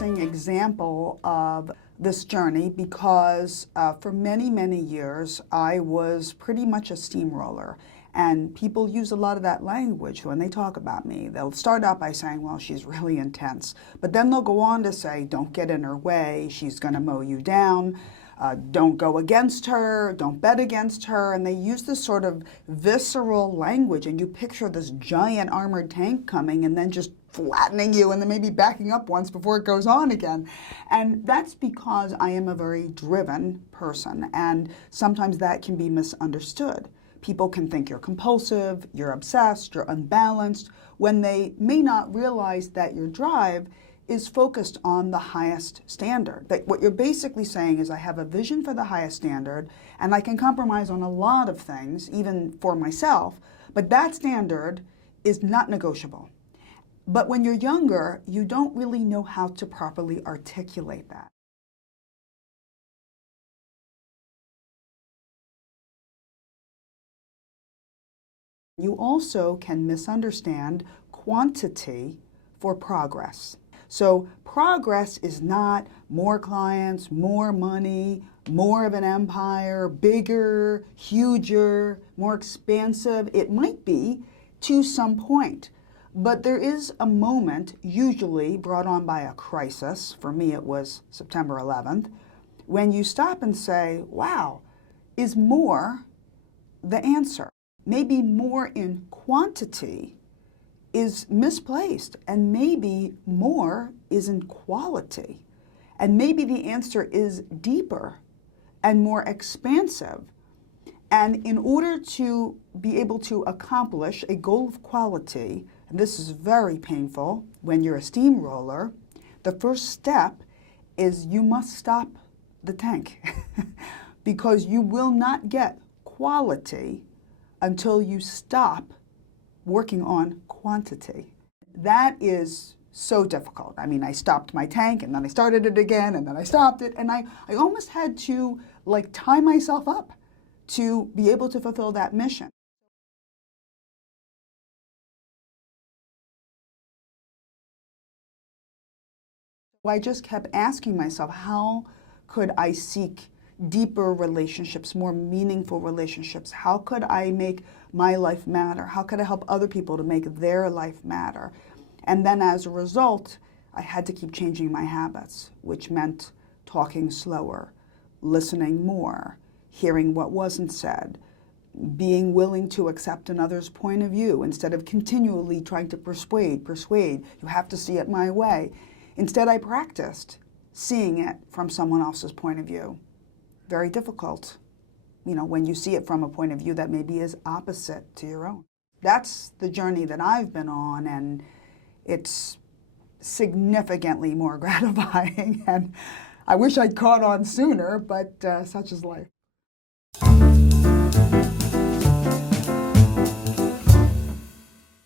interesting example of this journey because for many, many years I was pretty much a steamroller. And people use a lot of that language when they talk about me. They'll start out by saying, well, she's really intense. But then they'll go on to say, don't get in her way, she's going to mow you down. Don't go against her, don't bet against her. And they use this sort of visceral language. And you picture this giant armored tank coming and then just flattening you and then maybe backing up once before it goes on again. And that's because I am a very driven person. And sometimes that can be misunderstood. People can think you're compulsive, you're obsessed, you're unbalanced, when they may not realize that your drive is focused on the highest standard. That what you're basically saying is I have a vision for the highest standard and I can compromise on a lot of things, even for myself, but that standard is not negotiable. But when you're younger, you don't really know how to properly articulate that. You also can misunderstand quantity for progress. So progress is not more clients, more money, more of an empire, bigger, huger, more expansive. It might be to some point, but there is a moment, usually brought on by a crisis, for me it was September 11th, when you stop and say, wow, is more the answer? Maybe more in quantity is misplaced, and maybe more is in quality. And maybe the answer is deeper and more expansive. And in order to be able to accomplish a goal of quality, and this is very painful when you're a steamroller, the first step is you must stop the tank because you will not get quality until you stop working on quantity. That is so difficult. I mean, I stopped my tank and then I started it again and then I stopped it, and I almost had to like tie myself up to be able to fulfill that mission. I just kept asking myself, how could I seek deeper relationships, more meaningful relationships? How could I make my life matter? How could I help other people to make their life matter? And then as a result, I had to keep changing my habits, which meant talking slower, listening more, hearing what wasn't said, being willing to accept another's point of view instead of continually trying to persuade. You have to see it my way. Instead, I practiced seeing it from someone else's point of view. Very difficult, you know, when you see it from a point of view that maybe is opposite to your own. That's the journey that I've been on, and it's significantly more gratifying. And I wish I'd caught on sooner, but such is life.